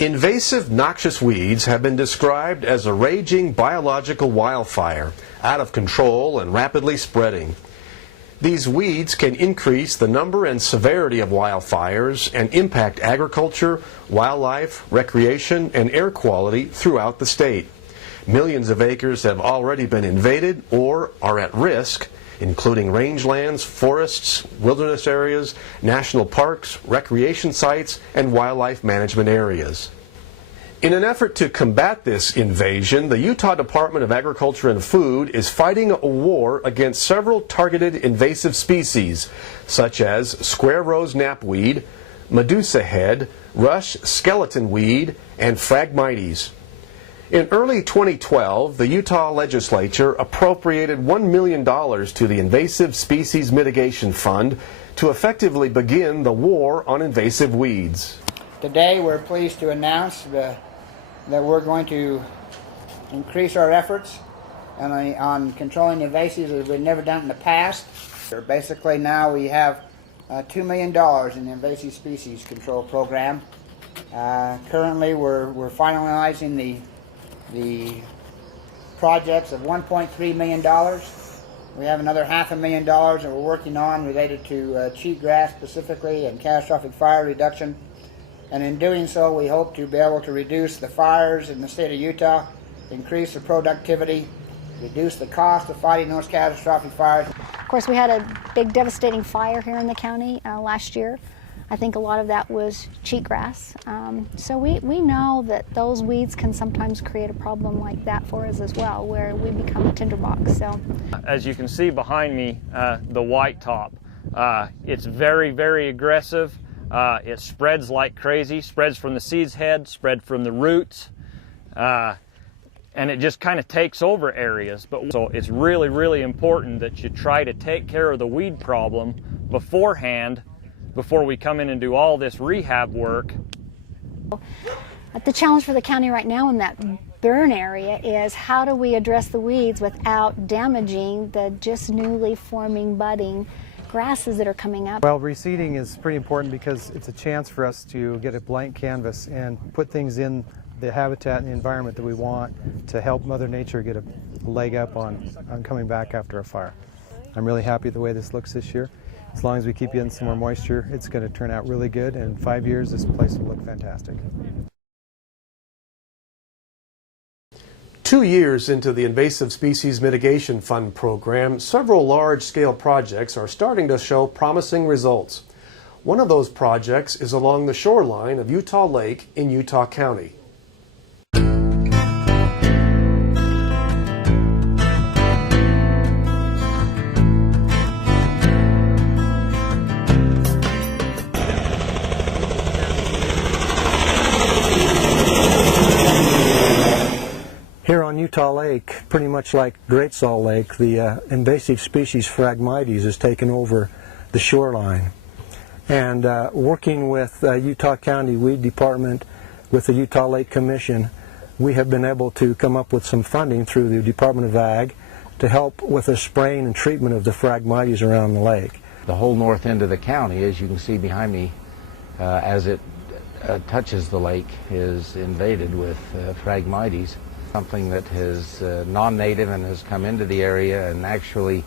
Invasive noxious weeds have been described as a raging biological wildfire, out of control and rapidly spreading. These weeds can increase the number and severity of wildfires and impact agriculture, wildlife, recreation, and air quality throughout the state. Millions of acres have already been invaded or are at risk, including rangelands, forests, wilderness areas, national parks, recreation sites, and wildlife management areas. In an effort to combat this invasion, the Utah Department of Agriculture and Food is fighting a war against several targeted invasive species, such as square rose knapweed, medusa head, rush skeleton weed, and Phragmites. In early 2012, the Utah legislature appropriated $1 million to the Invasive Species Mitigation Fund to effectively begin the war on invasive weeds. Today we're pleased to announce that we're going to increase our efforts on controlling invasives as we've never done in the past. Basically now we have $2 million in the invasive species control program. Currently we're finalizing the projects of $1.3 million. We have another $500,000 that we're working on related to cheatgrass specifically and catastrophic fire reduction. And in doing so, we hope to be able to reduce the fires in the state of Utah, increase the productivity, reduce the cost of fighting those catastrophic fires. Of course, we had a big devastating fire here in the county last year. I think a lot of that was cheatgrass. So we know that those weeds can sometimes create a problem like that for us as well, where we become a tinderbox. So, as you can see behind me, the white top, it's very, very aggressive. It spreads like crazy, spreads from the seed's head, spread from the roots, and it just kind of takes over areas. So it's really, really important that you try to take care of the weed problem beforehand, before we come in and do all this rehab work. The challenge for the county right now in that burn area is how do we address the weeds without damaging the just newly forming, budding grasses that are coming up. Well, reseeding is pretty important because it's a chance for us to get a blank canvas and put things in the habitat and the environment that we want to help Mother Nature get a leg up on coming back after a fire. I'm really happy the way this looks this year. As long as we keep in some more moisture, it's going to turn out really good, and in 5 years this place will look fantastic. 2 years into the Invasive Species Mitigation Fund program, several large-scale projects are starting to show promising results. One of those projects is along the shoreline of Utah Lake in Utah County. Here on Utah Lake, pretty much like Great Salt Lake, the invasive species Phragmites has taken over the shoreline. And working with Utah County Weed Department, with the Utah Lake Commission, we have been able to come up with some funding through the Department of Ag to help with the spraying and treatment of the Phragmites around the lake. The whole north end of the county, as you can see behind me, as it touches the lake, is invaded with Phragmites. Something that is non-native and has come into the area and actually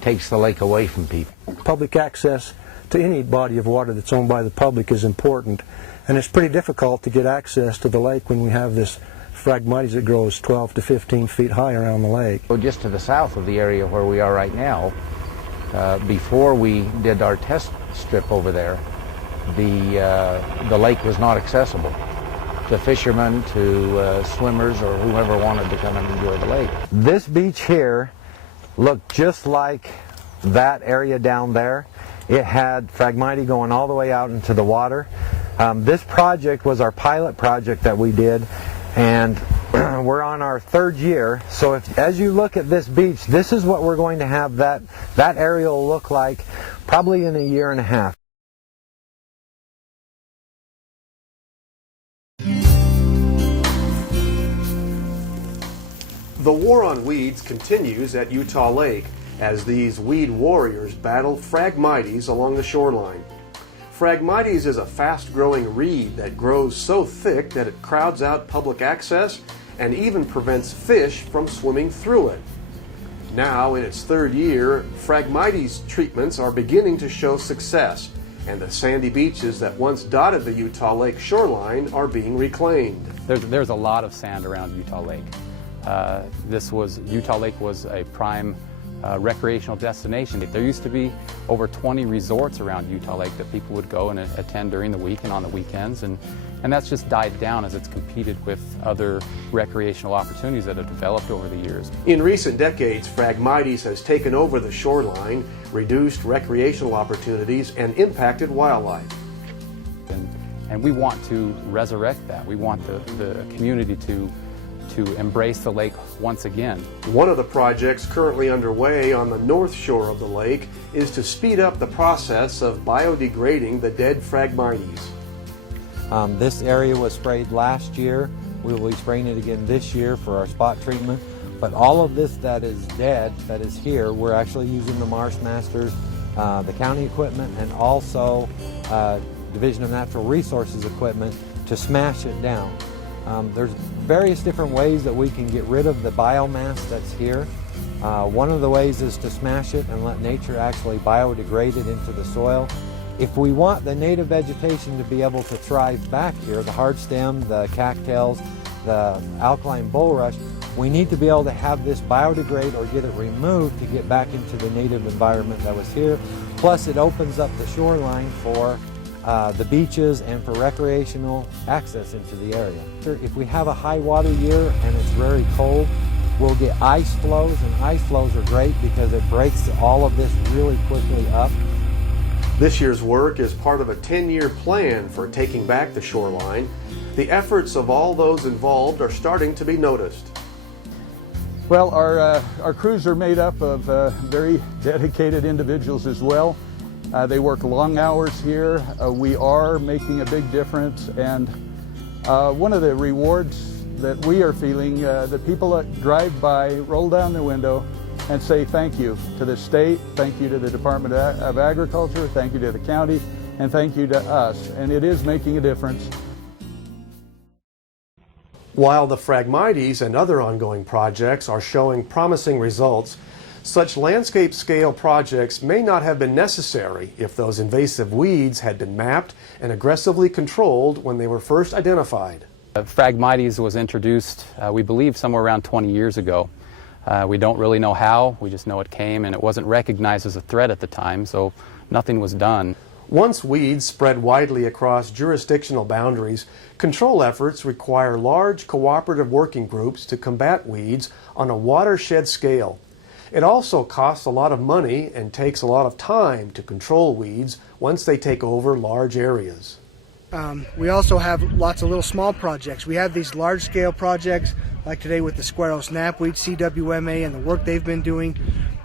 takes the lake away from people. Public access to any body of water that's owned by the public is important, and it's pretty difficult to get access to the lake when we have this Phragmites that grows 12 to 15 feet high around the lake. So just to the south of the area where we are right now, before we did our test strip over there, the lake was not accessible to fishermen, to swimmers, or whoever wanted to come and enjoy the lake. This beach here looked just like that area down there. It had Phragmites going all the way out into the water. This project was our pilot project that we did, and we're on our 3rd year. So as you look at this beach, this is what we're going to have that area will look like probably in a year and a half. The war on weeds continues at Utah Lake as these weed warriors battle Phragmites along the shoreline. Phragmites is a fast-growing reed that grows so thick that it crowds out public access and even prevents fish from swimming through it. Now, in its third year, Phragmites treatments are beginning to show success, and the sandy beaches that once dotted the Utah Lake shoreline are being reclaimed. There's a lot of sand around Utah Lake. Utah Lake was a prime recreational destination. There used to be over 20 resorts around Utah Lake that people would go and attend during the week and on the weekends, and that's just died down as it's competed with other recreational opportunities that have developed over the years. In recent decades, Phragmites has taken over the shoreline, reduced recreational opportunities, and impacted wildlife. And we want to resurrect that. We want the community to embrace the lake once again. One of the projects currently underway on the north shore of the lake is to speed up the process of biodegrading the dead Phragmites. This area was sprayed last year. We will be spraying it again this year for our spot treatment. But all of this that is dead, that is here, we're actually using the Marsh Masters, the county equipment, and also Division of Natural Resources equipment to smash it down. There's various different ways that we can get rid of the biomass that's here. One of the ways is to smash it and let nature actually biodegrade it into the soil. If we want the native vegetation to be able to thrive back here, the hardstem, the cattails, the alkaline bulrush, we need to be able to have this biodegrade or get it removed to get back into the native environment that was here. Plus it opens up the shoreline for the beaches and for recreational access into the area. If we have a high water year and it's very cold, we'll get ice flows, and ice flows are great because it breaks all of this really quickly up. This year's work is part of a 10-year plan for taking back the shoreline. The efforts of all those involved are starting to be noticed. Well, our crews are made up of very dedicated individuals as well. They work long hours here. We are making a big difference, and one of the rewards that we are feeling, the people that drive by roll down their window and say thank you to the state, thank you to the Department of Agriculture, thank you to the county, and thank you to us, and it is making a difference. While the Phragmites and other ongoing projects are showing promising results, such landscape-scale projects may not have been necessary if those invasive weeds had been mapped and aggressively controlled when they were first identified. Phragmites was introduced, we believe, somewhere around 20 years ago. We don't really know how, we just know it came, and it wasn't recognized as a threat at the time, so nothing was done. Once weeds spread widely across jurisdictional boundaries, control efforts require large cooperative working groups to combat weeds on a watershed scale. It also costs a lot of money and takes a lot of time to control weeds once they take over large areas. We also have lots of little small projects. We have these large-scale projects like today with the squirrel snapweed, CWMA, and the work they've been doing.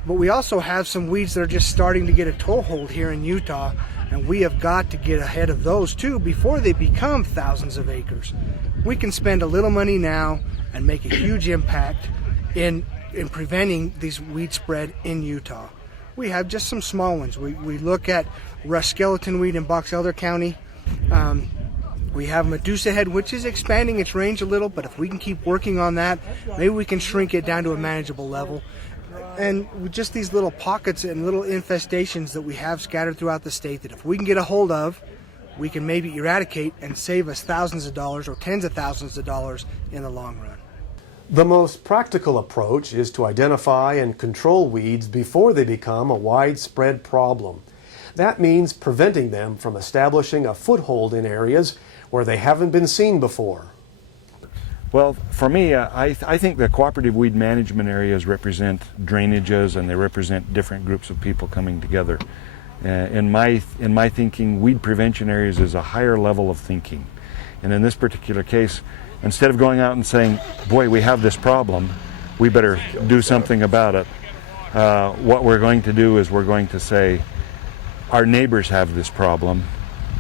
But we also have some weeds that are just starting to get a toehold here in Utah, and we have got to get ahead of those too before they become thousands of acres. We can spend a little money now and make a huge impact in preventing these weed spread in Utah. We have just some small ones. We look at rust skeleton weed in Box Elder County. We have Medusa head, which is expanding its range a little, but if we can keep working on that, maybe we can shrink it down to a manageable level. And with just these little pockets and little infestations that we have scattered throughout the state that if we can get a hold of, we can maybe eradicate and save us thousands of dollars or tens of thousands of dollars in the long run. The most practical approach is to identify and control weeds before they become a widespread problem. That means preventing them from establishing a foothold in areas where they haven't been seen before. Well, for me, I think the cooperative weed management areas represent drainages, and they represent different groups of people coming together. In my thinking, weed prevention areas is a higher level of thinking. And in this particular case, instead of going out and saying, boy, we have this problem, we better do something about it, what we're going to do is we're going to say, our neighbors have this problem.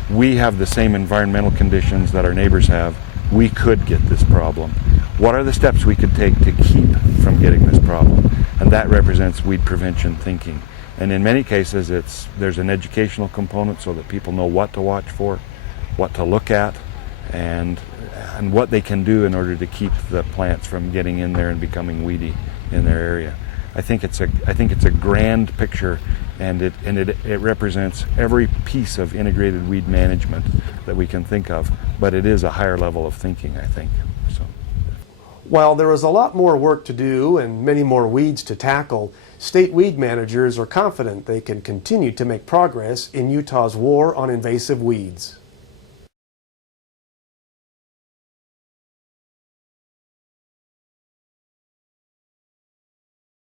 We have the same environmental conditions that our neighbors have. We could get this problem. What are the steps we could take to keep from getting this problem? And that represents weed prevention thinking. And in many cases, there's an educational component so that people know what to watch for, what to look at, and what they can do in order to keep the plants from getting in there and becoming weedy in their area. I think it's a grand picture, and it represents every piece of integrated weed management that we can think of, but it is a higher level of thinking, I think. So. While there is a lot more work to do and many more weeds to tackle, state weed managers are confident they can continue to make progress in Utah's war on invasive weeds.